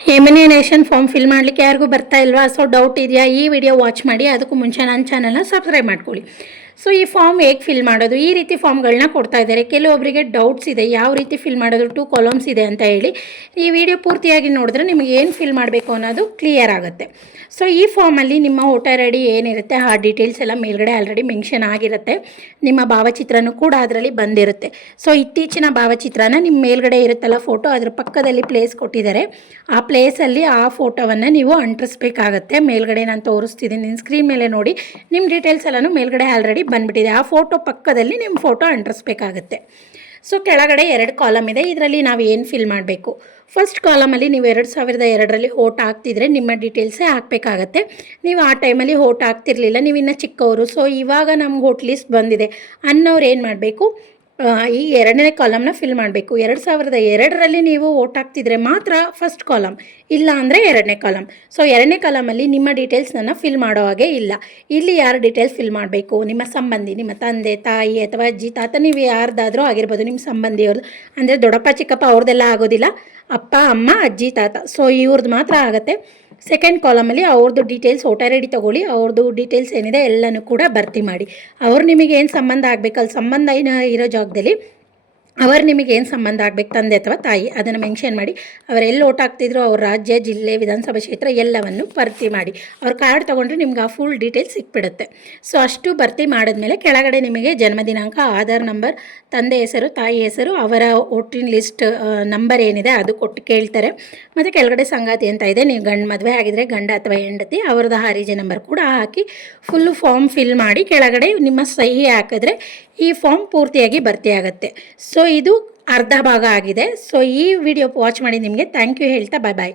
ಎಮಿನೇಷನ್ form fill ಮಾಡಲಿಕ್ಕೆ ಯಾರಿಗೂ ಬರ್ತಾ ಇಲ್ವಾ? ಸೊ ಡೌಟ್ ಇದೆಯಾ? ಈ ವಿಡಿಯೋ ವಾಚ್ ಮಾಡಿ. ಅದಕ್ಕೂ ಮುಂಚೆ ನನ್ನ ಚಾನಲ್ನ ಸಬ್ಸ್ಕ್ರೈಬ್ ಮಾಡ್ಕೊಳ್ಳಿ. ಸೊ ಈ ಫಾರ್ಮ್ ಹೇಗೆ ಫಿಲ್ ಮಾಡೋದು? ಈ ರೀತಿ ಫಾರ್ಮ್ಗಳನ್ನ ಕೊಡ್ತಾ ಇದ್ದಾರೆ. ಕೆಲವೊಬ್ಬರಿಗೆ ಡೌಟ್ಸ್ ಇದೆ, ಯಾವ ರೀತಿ ಫಿಲ್ ಮಾಡೋದು, 2 ಕಾಲಮ್ಸ್ ಇದೆ ಅಂತ ಹೇಳಿ. ಈ ವಿಡಿಯೋ ಪೂರ್ತಿಯಾಗಿ ನೋಡಿದ್ರೆ ನಿಮಗೆ ಏನು ಫಿಲ್ ಮಾಡಬೇಕು ಅನ್ನೋದು ಕ್ಲಿಯರ್ ಆಗುತ್ತೆ. ಸೊ ಈ ಫಾರ್ಮಲ್ಲಿ ನಿಮ್ಮ ವೋಟರ್ ಐ ಡಿ ಏನಿರುತ್ತೆ ಆ ಡೀಟೇಲ್ಸ್ ಎಲ್ಲ ಮೇಲ್ಗಡೆ ಆಲ್ರೆಡಿ ಮೆನ್ಷನ್ ಆಗಿರುತ್ತೆ. ನಿಮ್ಮ ಭಾವಚಿತ್ರನೂ ಕೂಡ ಅದರಲ್ಲಿ ಬಂದಿರುತ್ತೆ. ಸೊ ಇತ್ತೀಚಿನ ಭಾವಚಿತ್ರನ ನಿಮ್ಮ ಮೇಲ್ಗಡೆ ಇರುತ್ತಲ್ಲ ಫೋಟೋ, ಅದ್ರ ಪಕ್ಕದಲ್ಲಿ ಪ್ಲೇಸ್ ಕೊಟ್ಟಿದ್ದಾರೆ. ಆ ಪ್ಲೇಸಲ್ಲಿ ಆ ಫೋಟೋವನ್ನು ನೀವು ಅಂಟಿಸ್ಬೇಕಾಗತ್ತೆ. ಮೇಲ್ಗಡೆ ನಾನು ತೋರಿಸ್ತಿದ್ದೀನಿ, ನಿಮ್ಮ ಸ್ಕ್ರೀನ್ ಮೇಲೆ ನೋಡಿ. ನಿಮ್ಮ ಡೀಟೇಲ್ಸ್ ಎಲ್ಲನೂ ಮೇಲ್ಗಡೆ ಆಲ್ರೆಡಿ ಬಂದುಬಿಟ್ಟಿದೆ. ಆ ಫೋಟೋ ಪಕ್ಕದಲ್ಲಿ ನಿಮ್ಮ ಫೋಟೋ ಅಂಟಿಸ್ಬೇಕಾಗತ್ತೆ. ಸೊ ಕೆಳಗಡೆ 2 ಕಾಲಮ್ ಇದೆ. ಇದರಲ್ಲಿ ನಾವು ಏನು ಫಿಲ್ ಮಾಡಬೇಕು? ಫಸ್ಟ್ ಕಾಲಮಲ್ಲಿ ನೀವು 2002ರಲ್ಲಿ ವೋಟ್ ಹಾಕ್ತಿದ್ರೆ ನಿಮ್ಮ ಡೀಟೇಲ್ಸೇ ಹಾಕಬೇಕಾಗತ್ತೆ. ನೀವು ಆ ಟೈಮಲ್ಲಿ ವೋಟ್ ಹಾಕ್ತಿರ್ಲಿಲ್ಲ, ನೀವು ಇನ್ನೂ ಚಿಕ್ಕವರು, ಸೊ ಇವಾಗ ನಮ್ಗೆ ವೋಟ್ ಲಿಸ್ಟ್ ಬಂದಿದೆ ಅನ್ನೋರು ಏನು ಮಾಡಬೇಕು? ಈ 2ನೇ ಕಾಲಮ್ನ ಫಿಲ್ ಮಾಡಬೇಕು. 2002ರಲ್ಲಿ ನೀವು ವೋಟ್ ಹಾಕ್ತಿದ್ರೆ ಮಾತ್ರ ಫಸ್ಟ್ ಕಾಲಮ್, ಇಲ್ಲ ಅಂದರೆ 2ನೇ ಕಾಲಮ್. ಸೊ 2ನೇ ಕಾಲಮಲ್ಲಿ ನಿಮ್ಮ ಡೀಟೇಲ್ಸ್ನ ಫಿಲ್ ಮಾಡೋ ಹಾಗೆ ಇಲ್ಲ. ಇಲ್ಲಿ ಯಾರ ಡೀಟೇಲ್ಸ್ ಫಿಲ್ ಮಾಡಬೇಕು? ನಿಮ್ಮ ಸಂಬಂಧಿ, ನಿಮ್ಮ ತಂದೆ ತಾಯಿ ಅಥವಾ ಅಜ್ಜಿ ತಾತ, ನೀವು ಯಾರ್ದಾದ್ರೂ ಆಗಿರ್ಬೋದು, ನಿಮ್ಮ ಸಂಬಂಧಿಯವ್ರದ್ದು. ಅಂದರೆ ದೊಡ್ಡಪ್ಪ ಚಿಕ್ಕಪ್ಪ ಅವ್ರದ್ದೆಲ್ಲ ಆಗೋದಿಲ್ಲ, ಅಪ್ಪ ಅಮ್ಮ ಅಜ್ಜಿ ತಾತ, ಸೊ ಇವ್ರದ್ದು ಮಾತ್ರ ಆಗುತ್ತೆ. ಸೆಕೆಂಡ್ ಕಾಲಮಲ್ಲಿ ಅವ್ರದ್ದು ಡೀಟೇಲ್ಸ್, ವೋಟರ್ ಐ ಡಿ ತೊಗೊಳ್ಳಿ, ಅವ್ರದ್ದು ಡೀಟೇಲ್ಸ್ ಏನಿದೆ ಎಲ್ಲನೂ ಕೂಡ ಭರ್ತಿ ಮಾಡಿ. ಅವ್ರು ನಿಮಗೆ ಏನು ಸಂಬಂಧ ಆಗಬೇಕಲ್ಲ, ಸಂಬಂಧ ಇರೋ ಜಾಗದಲ್ಲಿ ಅವರು ನಿಮಗೆ ಏನು ಸಂಬಂಧ ಆಗಬೇಕು, ತಂದೆ ಅಥವಾ ತಾಯಿ, ಅದನ್ನು ಮೆನ್ಷನ್ ಮಾಡಿ. ಅವರು ಎಲ್ಲಿ ವೋಟ್ ಹಾಕ್ತಿದ್ರು, ಅವ್ರ ರಾಜ್ಯ, ಜಿಲ್ಲೆ, ವಿಧಾನಸಭಾ ಕ್ಷೇತ್ರ ಎಲ್ಲವನ್ನು ಭರ್ತಿ ಮಾಡಿ. ಅವ್ರ ಕಾರ್ಡ್ ತೊಗೊಂಡ್ರೆ ನಿಮ್ಗೆ ಆ ಫುಲ್ ಡೀಟೇಲ್ಸ್ ಸಿಕ್ಬಿಡುತ್ತೆ. ಸೊ ಅಷ್ಟು ಭರ್ತಿ ಮಾಡಿದ್ಮೇಲೆ ಕೆಳಗಡೆ ನಿಮಗೆ ಜನ್ಮ ದಿನಾಂಕ, ಆಧಾರ್ ನಂಬರ್, ತಂದೆ ಹೆಸರು, ತಾಯಿ ಹೆಸರು, ಅವರ ವೋಟಿನ ಲಿಸ್ಟ್ ನಂಬರ್ ಏನಿದೆ ಅದು ಕೊಟ್ಟು ಕೇಳ್ತಾರೆ. ಮತ್ತು ಕೆಳಗಡೆ ಸಂಗಾತಿ ಅಂತ ಇದೆ, ನೀವು ಮದುವೆ ಆಗಿದ್ರೆ ಗಂಡ ಅಥವಾ ಹೆಂಡತಿ, ಅವ್ರದ್ದು ಹಾರಿಜೆ ನಂಬರ್ ಕೂಡ ಹಾಕಿ ಫುಲ್ಲು ಫಾರ್ಮ್ ಫಿಲ್ ಮಾಡಿ ಕೆಳಗಡೆ ನಿಮ್ಮ ಸಹಿ ಹಾಕಿದ್ರೆ ಈ ಫಾರ್ಮ್ ಪೂರ್ತಿಯಾಗಿ ಭರ್ತಿ ಆಗುತ್ತೆ. ಸೊ ಇದು ಅರ್ಧ ಭಾಗ ಆಗಿದೆ. ಸೊ ಈ ವಿಡಿಯೋ ವಾಚ್ ಮಾಡಿ ನಿಮಗೆ ಥ್ಯಾಂಕ್ ಯು ಹೇಳ್ತಾ ಬಾಯ್.